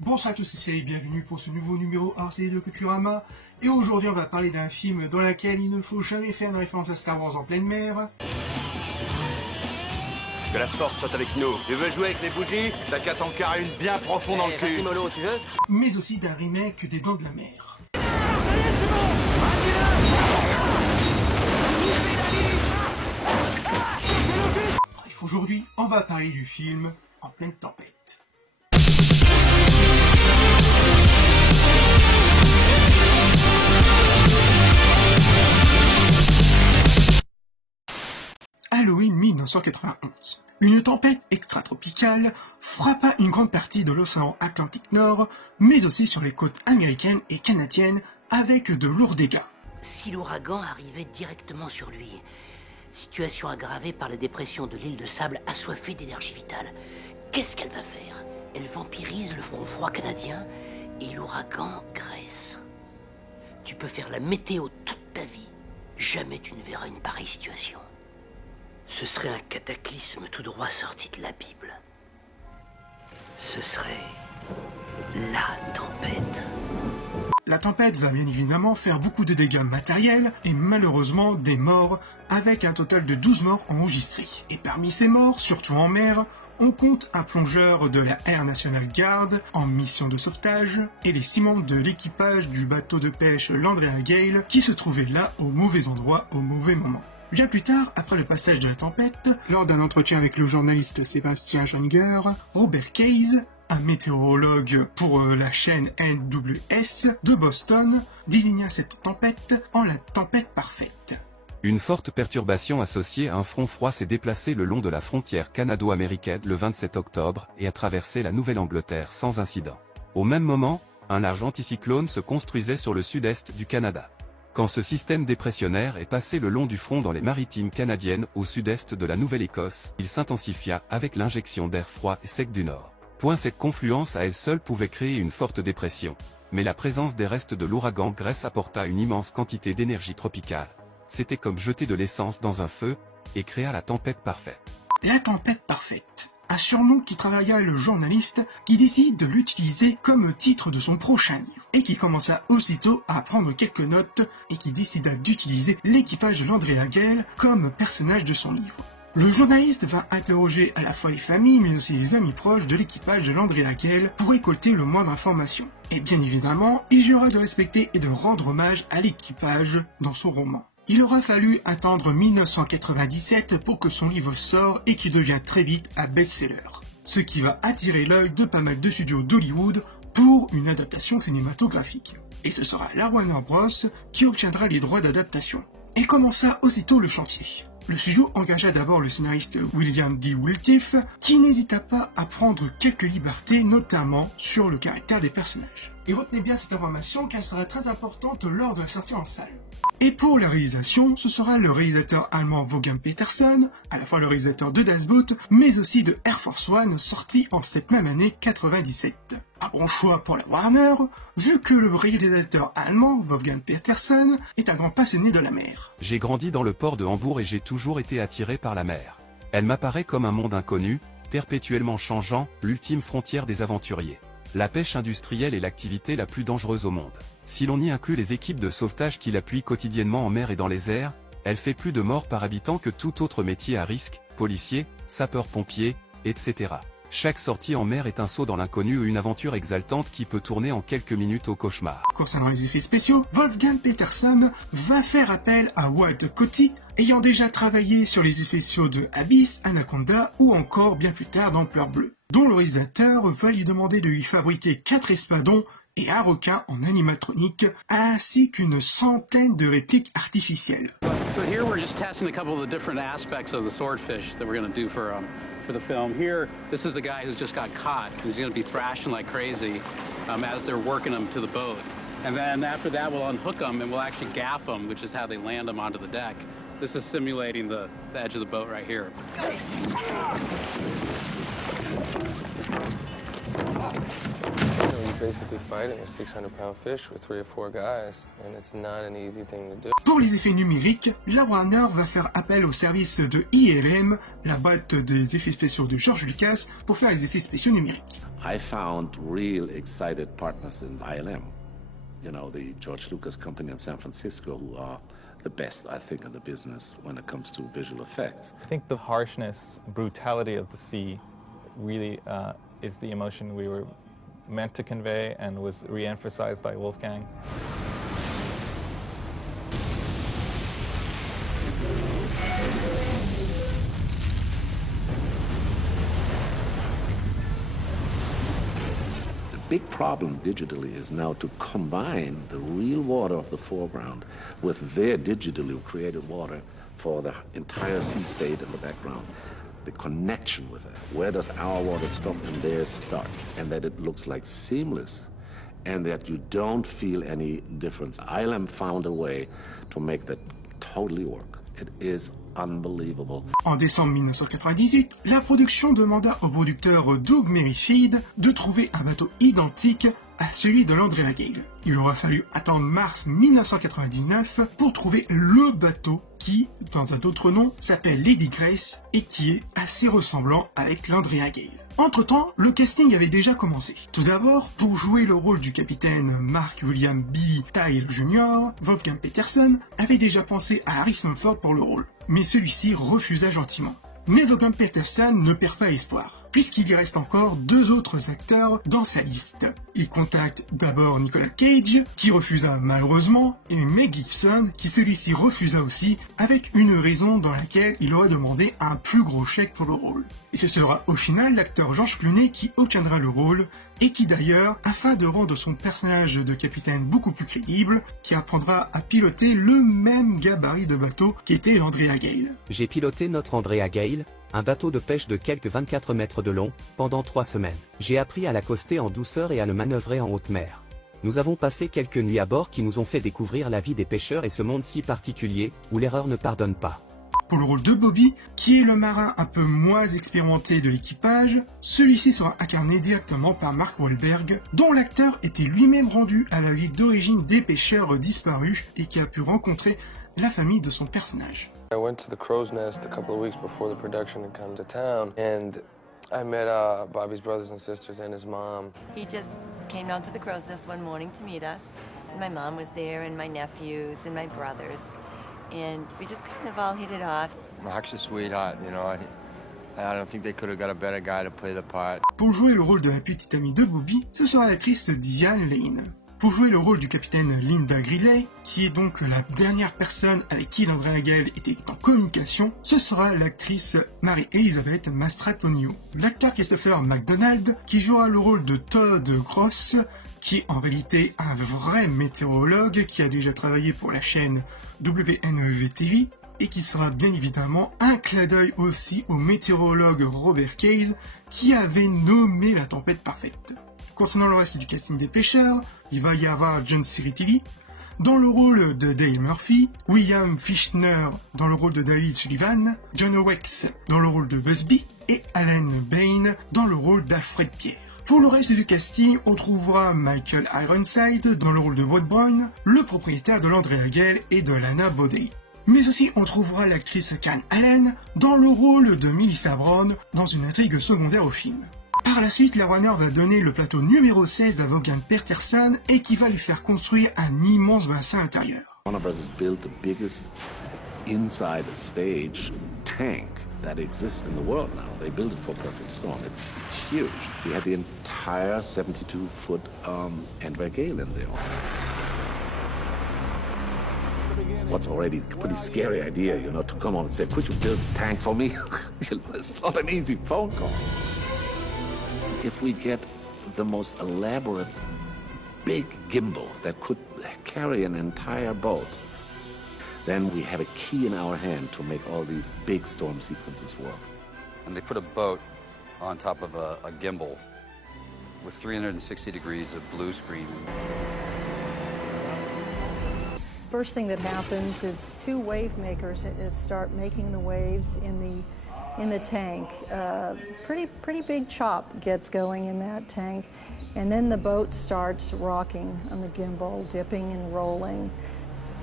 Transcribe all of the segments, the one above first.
Bonsoir à tous et bienvenue pour ce nouveau numéro hors série de Culturama. Et aujourd'hui on va parler d'un film dans lequel il ne faut jamais faire de référence à Star Wars en pleine mer. Que la force soit avec nous. Tu veux jouer avec les bougies? T'as qu'à t'encarrer une bien profond dans le cul. Mollo, tu veux? Mais aussi d'un remake des Dents de la Mer. Bref, aujourd'hui on va parler du film En pleine tempête. Halloween 1991. Une tempête extratropicale frappa une grande partie de l'océan Atlantique Nord, mais aussi sur les côtes américaines et canadiennes avec de lourds dégâts. Si l'ouragan arrivait directement sur lui, situation aggravée par la dépression de l'île de sable assoiffée d'énergie vitale, qu'est-ce qu'elle va faire? Elle vampirise le front froid canadien et l'ouragan graisse. Tu peux faire la météo toute ta vie, jamais tu ne verras une pareille situation. Ce serait un cataclysme tout droit sorti de la Bible. Ce serait la tempête. La tempête va bien évidemment faire beaucoup de dégâts matériels et malheureusement des morts, avec un total de 12 morts enregistrés. Et parmi ces morts, surtout en mer, on compte un plongeur de la Air National Guard en mission de sauvetage et les 6 membres de l'équipage du bateau de pêche l'Andrea Gale qui se trouvaient là au mauvais endroit au mauvais moment. Bien plus tard, après le passage de la tempête, lors d'un entretien avec le journaliste Sébastien Junger, Robert Case, un météorologue pour la chaîne NWS de Boston, désigna cette tempête en la tempête parfaite. Une forte perturbation associée à un front froid s'est déplacée le long de la frontière canado-américaine le 27 octobre et a traversé la Nouvelle-Angleterre sans incident. Au même moment, un large anticyclone se construisait sur le sud-est du Canada. Quand ce système dépressionnaire est passé le long du front dans les maritimes canadiennes au sud-est de la Nouvelle-Écosse, il s'intensifia avec l'injection d'air froid et sec du nord. Cette confluence à elle seule pouvait créer une forte dépression. Mais la présence des restes de l'ouragan Grace apporta une immense quantité d'énergie tropicale. C'était comme jeter de l'essence dans un feu et créa la tempête parfaite. La tempête parfaite. Un surnom qui travailla le journaliste qui décide de l'utiliser comme titre de son prochain livre et qui commença aussitôt à prendre quelques notes et qui décida d'utiliser l'équipage de l'Andrea Gale comme personnage de son livre. Le journaliste va interroger à la fois les familles mais aussi les amis proches de l'équipage de l'Andrea Gale pour récolter le moins d'informations. Et bien évidemment, il jura de respecter et de rendre hommage à l'équipage dans son roman. Il aura fallu attendre 1997 pour que son livre sorte et qu'il devienne très vite un best-seller. Ce qui va attirer l'œil de pas mal de studios d'Hollywood pour une adaptation cinématographique. Et ce sera la Warner Bros. Qui obtiendra les droits d'adaptation. Et commença aussitôt le chantier. Le studio engagea d'abord le scénariste William D. Wiltiff, qui n'hésita pas à prendre quelques libertés, notamment sur le caractère des personnages. Et retenez bien cette information car elle sera très importante lors de la sortie en salle. Et pour la réalisation, ce sera le réalisateur allemand Wolfgang Petersen, à la fois le réalisateur de Das Boot, mais aussi de Air Force One, sorti en cette même année 97. Un bon choix pour la Warner, vu que le réalisateur allemand Wolfgang Petersen est un grand passionné de la mer. J'ai grandi dans le port de Hambourg et j'ai toujours été attiré par la mer. Elle m'apparaît comme un monde inconnu, perpétuellement changeant, l'ultime frontière des aventuriers. La pêche industrielle est l'activité la plus dangereuse au monde. Si l'on y inclut les équipes de sauvetage qui l'appuient quotidiennement en mer et dans les airs, elle fait plus de morts par habitant que tout autre métier à risque, policiers, sapeurs-pompiers, etc. Chaque sortie en mer est un saut dans l'inconnu ou une aventure exaltante qui peut tourner en quelques minutes au cauchemar. Concernant les effets spéciaux, Wolfgang Petersen va faire appel à Walt Coty, ayant déjà travaillé sur les effets spéciaux de Abyss, Anaconda ou encore bien plus tard d'Ampleur Bleue, dont le réalisateur va lui demander de lui fabriquer 4 espadons et un requin en animatronique, ainsi qu'une centaine de répliques artificielles. So here we're just testing a couple of the different aspects of the swordfish that we're going to do for the film. Here, this is a guy who's just got caught. He's going to be thrashing like crazy as they're working him to the boat. And then after that, we'll unhook them and we'll actually gaff them, which is how they land them onto the deck. This is simulating the edge of the boat right here. You're basically fighting a 600-pound fish with 3 or 4 guys, and it's not an easy thing to do. Pour les effets numériques, la Warner va faire appel au service de ILM, la boîte des effets spéciaux de George Lucas, pour faire les effets spéciaux numériques. I found real excited partners in ILM. You know, the George Lucas company in San Francisco, who are the best, I think, in the business when it comes to visual effects. I think the harshness, brutality of the sea really is the emotion we were meant to convey and was re-emphasized by Wolfgang. Big problem digitally is now to combine the real water of the foreground with their digitally created water for the entire sea state in the background. The connection with it. Where does our water stop and theirs start? And that it looks like seamless and that you don't feel any difference. ILM found a way to make that totally work. It is unbelievable. En décembre 1998, la production demanda au producteur Doug Merrifield de trouver un bateau identique à celui de l'Andrea Gale. Il aura fallu attendre mars 1999 pour trouver le bateau qui, dans un autre nom, s'appelle Lady Grace et qui est assez ressemblant avec l'Andrea Gale. Entre-temps, le casting avait déjà commencé. Tout d'abord, pour jouer le rôle du capitaine Mark William Billy Tyle Jr., Wolfgang Petersen avait déjà pensé à Harrison Ford pour le rôle, mais celui-ci refusa gentiment. Mais Wolfgang Petersen ne perd pas espoir, puisqu'il y reste encore 2 autres acteurs dans sa liste. Il contacte d'abord Nicolas Cage, qui refusa malheureusement, et Mel Gibson, qui celui-ci refusa aussi, avec une raison dans laquelle il aurait demandé un plus gros chèque pour le rôle. Et ce sera au final l'acteur George Clooney qui obtiendra le rôle, et qui d'ailleurs, afin de rendre son personnage de capitaine beaucoup plus crédible, qui apprendra à piloter le même gabarit de bateau qu'était l'Andrea Gale. J'ai piloté notre Andrea Gale, un bateau de pêche de quelques 24 mètres de long, pendant 3 semaines. J'ai appris à l'accoster en douceur et à le manœuvrer en haute mer. Nous avons passé quelques nuits à bord qui nous ont fait découvrir la vie des pêcheurs et ce monde si particulier, où l'erreur ne pardonne pas. Pour le rôle de Bobby, qui est le marin un peu moins expérimenté de l'équipage, celui-ci sera incarné directement par Mark Wahlberg, dont l'acteur était lui-même rendu à la ville d'origine des pêcheurs disparus et qui a pu rencontrer la famille de son personnage. I went to the Crow's Nest a couple of weeks before the production had come to town, and I met Bobby's brothers and sisters and his mom. He just came down to the Crow's Nest one morning to meet us. And my mom was there, and my nephews, and my brothers. And we just kind of all hit it off. Mark's a sweetheart, you know. I don't think they could have got a better guy to play the part. Pour jouer le rôle de la petite amie de Bobby, ce sera l'actrice Diane Lane. Pour jouer le rôle du capitaine Linda Griley, qui est donc la dernière personne avec qui l'Andrea Gale était en communication, ce sera l'actrice Mary-Elizabeth Mastrantonio. L'acteur Christopher McDonald, qui jouera le rôle de Todd Cross, qui est en réalité un vrai météorologue qui a déjà travaillé pour la chaîne WNEV-TV, et qui sera bien évidemment un clin d'œil aussi au météorologue Robert Case, qui avait nommé la tempête parfaite. Concernant le reste du casting des pêcheurs, il va y avoir John Ciritili dans le rôle de Dale Murphy, William Fichtner dans le rôle de David Sullivan, John Wex dans le rôle de Busby et Alan Bain dans le rôle d'Alfred Pierre. Pour le reste du casting, on trouvera Michael Ironside dans le rôle de Bob Brown, le propriétaire de l'Andrea Gale et de Lana Bodey. Mais aussi on trouvera l'actrice Karen Allen dans le rôle de Melissa Brown dans une intrigue secondaire au film. Par la suite, la Warner va donner le plateau numéro 16 à Wolfgang Petersen et qui va lui faire construire un immense bassin intérieur. Warner Bros. Built the biggest inside stage tank that exists in the world now. They built it for Perfect Storm. It's huge. We had the entire 72-foot Andrea Gale in there. What's already a pretty scary idea, you know, to come on and say, could you build a tank for me? It's not an easy phone call. If we get the most elaborate big gimbal that could carry an entire boat, then we have a key in our hand to make all these big storm sequences work. And they put a boat on top of a gimbal with 360 degrees of blue screen. First thing that happens is 2 wave makers start making the waves in the tank. Pretty big chop gets going in that tank, and then the boat starts rocking on the gimbal, dipping and rolling.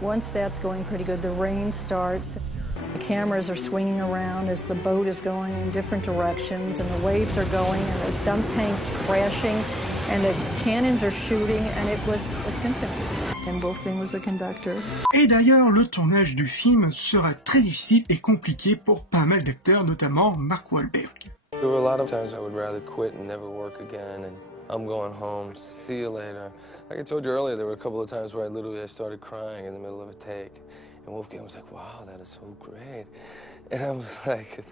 Once that's going pretty good, the rain starts. The cameras are swinging around as the boat is going in different directions, and the waves are going, and the dump tank's crashing, and the cannons are shooting, and it was a symphony. And Wolfgang was the conductor. Et d'ailleurs, le tournage du film sera très difficile et compliqué pour pas mal d'acteurs, notamment Mark Wahlberg. There were a lot of times I would rather quit and never work again, and I'm going home, see you later. Like I told you earlier, there were a couple of times where I started crying in the middle of a take. And Wolfgang was like, wow, that is so great. And I was like,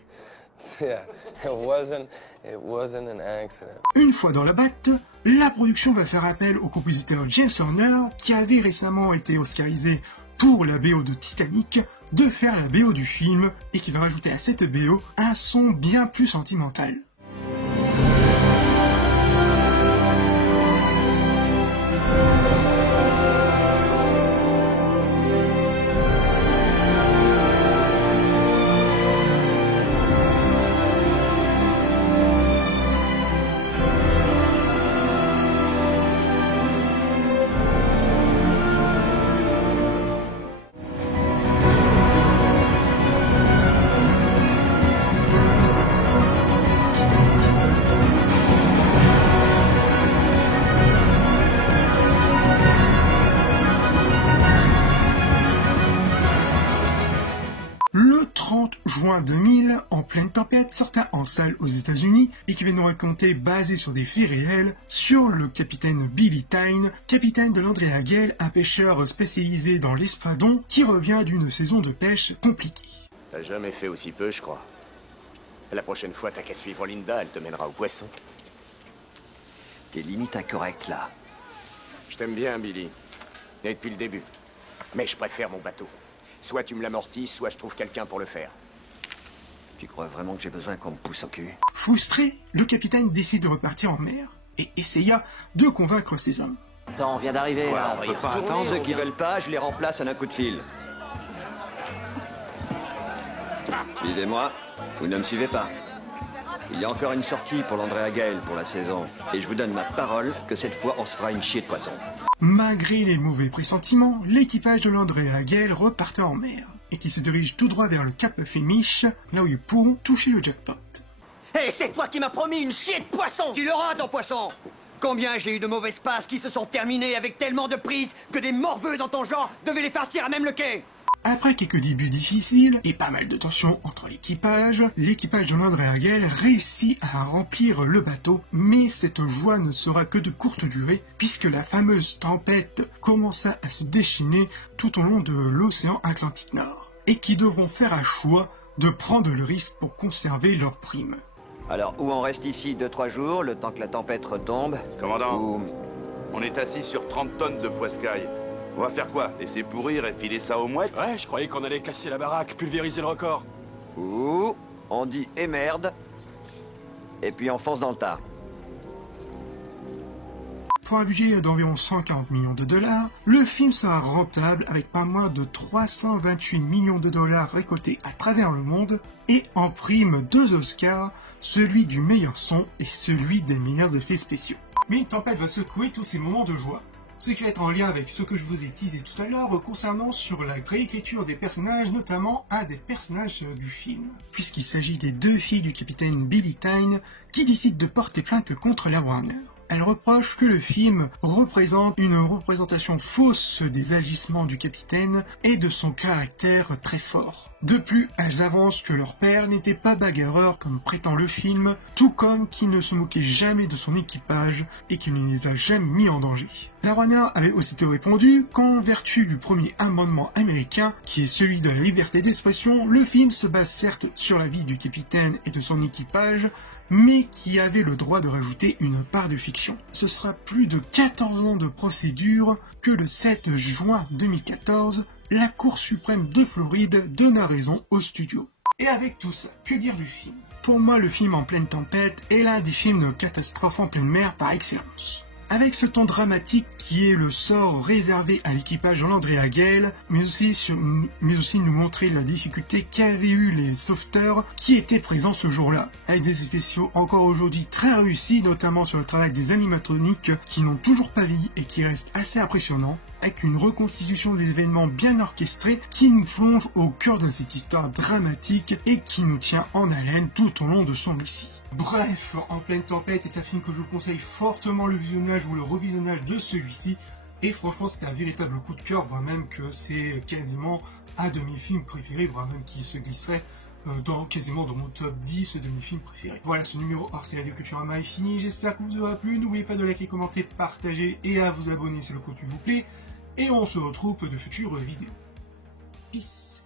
yeah, it wasn't an accident. Une fois dans la batte, la production va faire appel au compositeur James Horner, qui avait récemment été oscarisé pour la BO de Titanic, de faire la BO du film et qui va rajouter à cette BO un son bien plus sentimental. Le 30 juin 2000, En pleine tempête, sortait en salle aux États-Unis et qui va nous raconter, basé sur des faits réels, sur le capitaine Billy Tyne, capitaine de l'Andrea Gale, un pêcheur spécialisé dans l'espadon qui revient d'une saison de pêche compliquée. T'as jamais fait aussi peu, je crois. La prochaine fois, t'as qu'à suivre Linda, elle te mènera au poisson. T'es limite incorrect, là. Je t'aime bien, Billy. Et depuis le début. Mais je préfère mon bateau. Soit tu me l'amortis, soit je trouve quelqu'un pour le faire. Tu crois vraiment que j'ai besoin qu'on me pousse au cul? Frustré, le capitaine décide de repartir en mer et essaya de convaincre ses hommes. Attends, on vient d'arriver, là. On peut pas attendre. Ceux qui veulent pas, je les remplace en un coup de fil. Suivez-moi, ou ne me suivez pas. Il y a encore une sortie pour l'Andrea Gale pour la saison. Et je vous donne ma parole que cette fois, on se fera une chier de poisson. Malgré les mauvais pressentiments, l'équipage de l'Andrea Gale repartait en mer et qui se dirige tout droit vers le Cap Flemish, là où ils pourront toucher le jackpot. Hé, c'est toi qui m'as promis une chier de poisson! Tu l'auras, ton poisson! Combien j'ai eu de mauvaises passes qui se sont terminées avec tellement de prises que des morveux dans ton genre devaient les farcir à même le quai! Après quelques débuts difficiles et pas mal de tensions entre l'équipage de l'Andrea Gale réussit à remplir le bateau, mais cette joie ne sera que de courte durée puisque la fameuse tempête commença à se déchaîner tout au long de l'océan Atlantique Nord et qui devront faire un choix de prendre le risque pour conserver leur prime. Alors, où on reste ici 2-3 jours, le temps que la tempête retombe? Commandant, on est assis sur 30 tonnes de poiscaille. On va faire quoi? Laisser pourrir et filer ça aux mouettes? Ouais, je croyais qu'on allait casser la baraque, pulvériser le record. Ou on dit « et merde » et puis on fonce dans le tas. Pour un budget d'environ 140 millions de dollars, le film sera rentable avec pas moins de 328 millions de dollars récoltés à travers le monde et en prime 2 Oscars, celui du meilleur son et celui des meilleurs effets spéciaux. Mais une tempête va secouer tous ces moments de joie. Ce qui va être en lien avec ce que je vous ai teasé tout à l'heure concernant sur la réécriture des personnages, notamment un des personnages du film, puisqu'il s'agit des 2 filles du capitaine Billy Tyne qui décident de porter plainte contre la Warner. Elles reprochent que le film représente une représentation fausse des agissements du capitaine et de son caractère très fort. De plus, elles avancent que leur père n'était pas bagarreur comme prétend le film, tout comme qu'il ne se moquait jamais de son équipage et qu'il ne les a jamais mis en danger. La Warner avait aussitôt répondu qu'en vertu du premier amendement américain, qui est celui de la liberté d'expression, le film se base certes sur la vie du capitaine et de son équipage, mais qui avait le droit de rajouter une part de fiction. Ce sera plus de 14 ans de procédure que le 7 juin 2014, la Cour suprême de Floride donna raison au studio. Et avec tout ça, que dire du film? Pour moi, le film En pleine tempête est l'un des films de catastrophe en pleine mer par excellence. Avec ce ton dramatique qui est le sort réservé à l'équipage de l'Andrea Gale, mais aussi nous montrer la difficulté qu'avaient eu les sauveteurs qui étaient présents ce jour-là. Avec des effets spéciaux encore aujourd'hui très réussis, notamment sur le travail des animatroniques qui n'ont toujours pas vieilli et qui restent assez impressionnants. avec une reconstitution des événements bien orchestrés qui nous plonge au cœur de cette histoire dramatique et qui nous tient en haleine tout au long de son récit. Bref, En pleine tempête est un film que je vous conseille fortement le visionnage ou le revisionnage de celui-ci. Et franchement, c'est un véritable coup de cœur, voire même que c'est quasiment un de mes films préférés, voire même qui se glisserait quasiment dans mon top 10 de mes films préférés. Voilà, ce numéro hors série de Culturama est fini, j'espère que vous aura plu, n'oubliez pas de liker, commenter, partager et à vous abonner si le contenu vous plaît, et on se retrouve pour de futures vidéos. Peace.